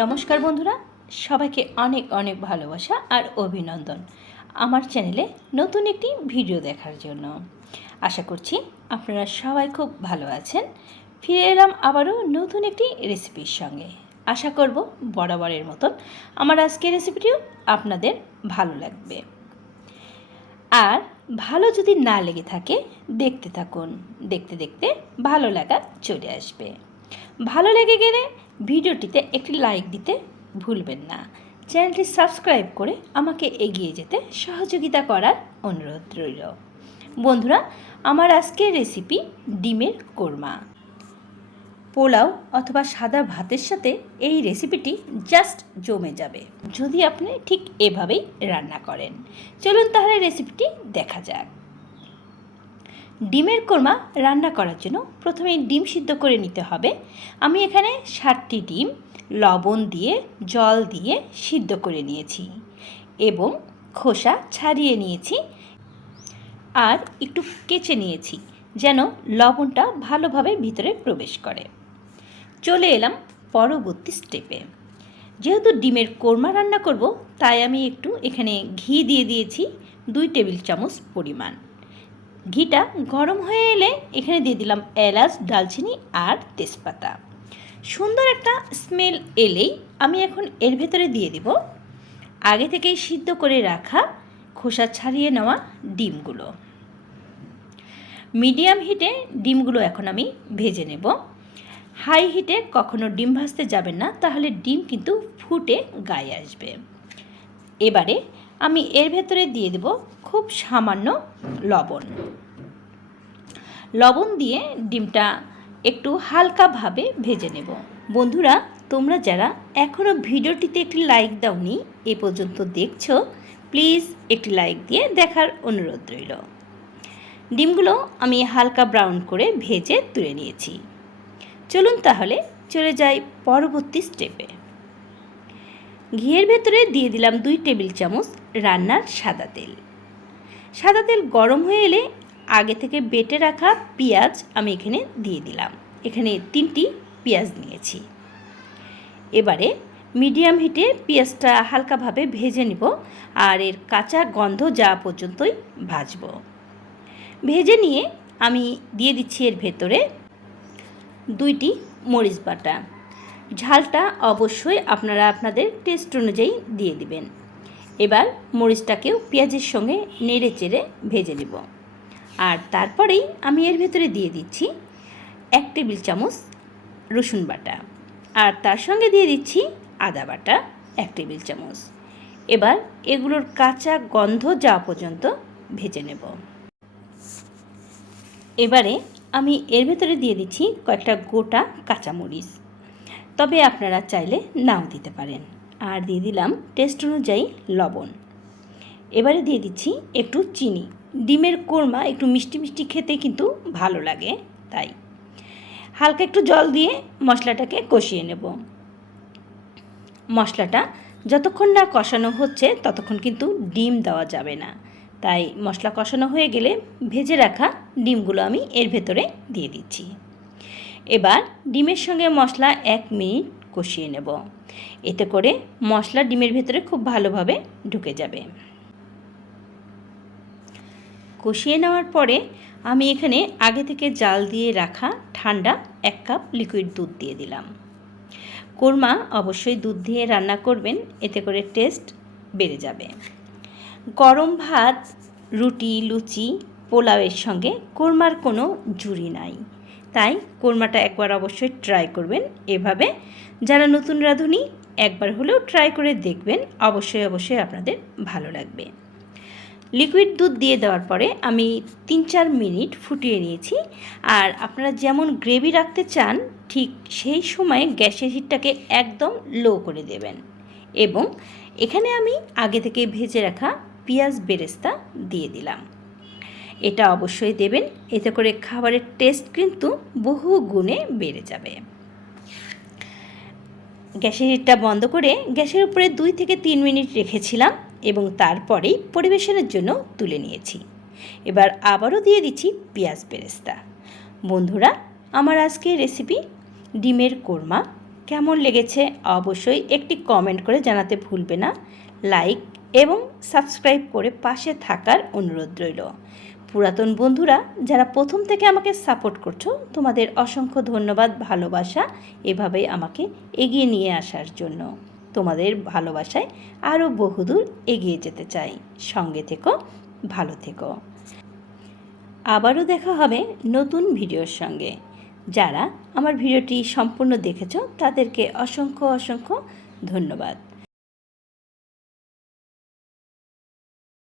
নমস্কার বন্ধুরা, সবাইকে অনেক অনেক ভালোবাসা আর অভিনন্দন আমার চ্যানেলে নতুন একটি ভিডিও দেখার জন্য। আশা করছি আপনারা সবাই খুব ভালো আছেন। ফিরে এলাম আবারও নতুন একটি রেসিপির সঙ্গে। আশা করব বরাবরের মতন আমার আজকের রেসিপিটিও আপনাদের ভালো লাগবে। আর ভালো যদি না লেগে থাকে দেখতে থাকুন, দেখতে দেখতে ভালো লাগা চলে আসবে। ভালো লেগে গেলে ভিডিওটিতে একটি লাইক দিতে ভুলবেন না। চ্যানেলটি সাবস্ক্রাইব করে আমাকে এগিয়ে যেতে সহযোগিতা করার অনুরোধ রইল। বন্ধুরা, আমার আজকের রেসিপি ডিমের কোরমা। পোলাও অথবা সাদা ভাতের সাথে এই রেসিপিটি জাস্ট জমে যাবে যদি আপনি ঠিক এভাবেই রান্না করেন। চলুন তাহলে রেসিপিটি দেখা যাক। ডিমের কোরমা রান্না করার জন্য প্রথমে ডিম সিদ্ধ করে নিতে হবে। আমি এখানে 60টি ডিম লবণ দিয়ে জল দিয়ে সিদ্ধ করে নিয়েছি এবং খোসা ছাড়িয়ে নিয়েছি আর একটু কেচে নিয়েছি যেন লবণটা ভালোভাবে ভিতরে প্রবেশ করে। চলে এলাম পরবর্তী স্টেপে। যেহেতু ডিমের কোরমা রান্না করব তাই আমি একটু এখানে ঘি দিয়ে দিয়েছি 2 টেবিল চামচ পরিমাণ। ঘিটা গরম হয়ে এলে এখানে দিয়ে দিলাম এলাচ, দালচিনি আর তেজপাতা। সুন্দর একটা স্মেল এলেই আমি এখন এর ভেতরে দিয়ে দিব আগে থেকেই সিদ্ধ করে রাখা খোসা ছাড়িয়ে নেওয়া ডিমগুলো। মিডিয়াম হিটে ডিমগুলো এখন আমি ভেজে নেব। হাই হিটে কখনো ডিম ভাজতে যাবেন না, তাহলে ডিম কিন্তু ফুটে গায়ে আসবে। এবারে আমি এর ভেতরে দিয়ে দেব খুব সামান্য লবণ। লবণ দিয়ে ডিমটা একটু হালকাভাবে ভেজে নেব। বন্ধুরা, তোমরা যারা এখনও ভিডিওটিতে একটি লাইক দাওনি, এ পর্যন্ত দেখছো, প্লিজ একটি লাইক দিয়ে দেখার অনুরোধ রইল। ডিমগুলো আমি হালকা ব্রাউন করে ভেজে তুলে নিয়েছি। চলুন তাহলে চলে যাই পরবর্তী স্টেপে। ঘিয়ের ভেতরে দিয়ে দিলাম 2 টেবিল চামচ রান্নার সাদা তেল। সাদা তেল গরম হয়ে এলে আগে থেকে বেটে রাখা পেঁয়াজ আমি এখানে দিয়ে দিলাম। এখানে 3টি পেঁয়াজ নিয়েছি। এবারে মিডিয়াম হিটে পেঁয়াজটা হালকাভাবে ভেজে নিব আর এর কাঁচা গন্ধ যাওয়া পর্যন্তই ভাজব। ভেজে নিয়ে আমি দিয়ে দিচ্ছি এর ভেতরে 2টি মরিচ বাটা। ঝালটা অবশ্যই আপনারা আপনাদের টেস্ট অনুযায়ী দিয়ে দিবেন। এবার মরিচটাকেও পেঁয়াজের সঙ্গে নেড়ে চেড়ে ভেজে নেব। আর তারপরেই আমি এর ভেতরে দিয়ে দিচ্ছি 1 টেবিল চামচ রসুন বাটা আর তার সঙ্গে দিয়ে দিচ্ছি আদা বাটা 1 টেবিল চামচ। এবার এগুলোর কাঁচা গন্ধ যাওয়া পর্যন্ত ভেজে নেব। এবারে আমি এর ভেতরে দিয়ে দিচ্ছি কয়েকটা গোটা কাঁচামরিচ, তবে আপনারা চাইলে নাও দিতে পারেন। আর দিয়ে দিলাম টেস্ট অনুযায়ী লবণ। এবারে দিয়ে দিচ্ছি একটু চিনি। ডিমের কোরমা একটু মিষ্টি মিষ্টি খেতে কিন্তু ভালো লাগে, তাই হালকা একটু জল দিয়ে মশলাটাকে কষিয়ে নেব। মশলাটা যতক্ষণ না কষানো হচ্ছে ততক্ষণ কিন্তু ডিম দেওয়া যাবে না, তাই মশলা কষানো হয়ে গেলে ভেজে রাখা ডিমগুলো আমি এর ভেতরে দিয়ে দিচ্ছি। এবার ডিমের সঙ্গে মশলা 1 মিনিট কষিয়ে নেব। এতে করে মশলা ডিমের ভেতরে খুব ভালোভাবে ঢুকে যাবে। কষিয়ে নেওয়ার পরে আমি এখানে আগে থেকে জাল দিয়ে রাখা ঠান্ডা 1 কাপ লিকুইড দুধ দিয়ে দিলাম। কোরমা অবশ্যই দুধ দিয়ে রান্না করবেন, এতে করে টেস্ট বেড়ে যাবে। গরম ভাত, রুটি, লুচি, পোলাওয়ের সঙ্গে কোরমার কোনো জুড়ি নাই, তাই কোরমাটা একবার অবশ্যই ট্রাই করবেন এভাবে। যারা নতুন রাঁধুনি একবার হলেও ট্রাই করে দেখবেন, অবশ্যই অবশ্যই আপনাদের ভালো লাগবে। লিকুইড দুধ দিয়ে দেওয়ার পরে আমি 3-4 মিনিট ফুটিয়ে নিয়েছি। আর আপনারা যেমন গ্রেভি রাখতে চান ঠিক সেই সময়ে গ্যাসের হিটটাকে একদম লো করে দেবেন এবং এখানে আমি আগে থেকে ভেজে রাখা পেঁয়াজ বেরেস্তা দিয়ে দিলাম। এটা অবশ্যই দেবেন, এতে করে খাবারের টেস্ট কিন্তু বহু গুণে বেড়ে যাবে। গ্যাসের হিটটা বন্ধ করে গ্যাসের উপরে 2 থেকে 3 মিনিট রেখেছিলাম এবং তারপরেই পরিবেশনের জন্য তুলে নিয়েছি। এবার আবারও দিয়ে দিচ্ছি পেঁয়াজ বেরেস্তা। বন্ধুরা, আমার আজকের রেসিপি ডিমের কোরমা কেমন লেগেছে অবশ্যই একটি কমেন্ট করে জানাতে ভুলবে না। লাইক এবং সাবস্ক্রাইব করে পাশে থাকার অনুরোধ রইল। পুরাতন বন্ধুরা যারা প্রথম থেকে আমাকে সাপোর্ট করছো, তোমাদের অসংখ্য ধন্যবাদ, ভালোবাসা এভাবেই আমাকে এগিয়ে নিয়ে আসার জন্য। তোমাদের ভালোবাসায় আরও বহুদূর এগিয়ে যেতে চাই। সঙ্গে থেকো, ভালো থেকো। আবারও দেখা হবে নতুন ভিডিওর সঙ্গে। যারা আমার ভিডিওটি সম্পূর্ণ দেখেছো তাদেরকে অসংখ্য অসংখ্য ধন্যবাদ।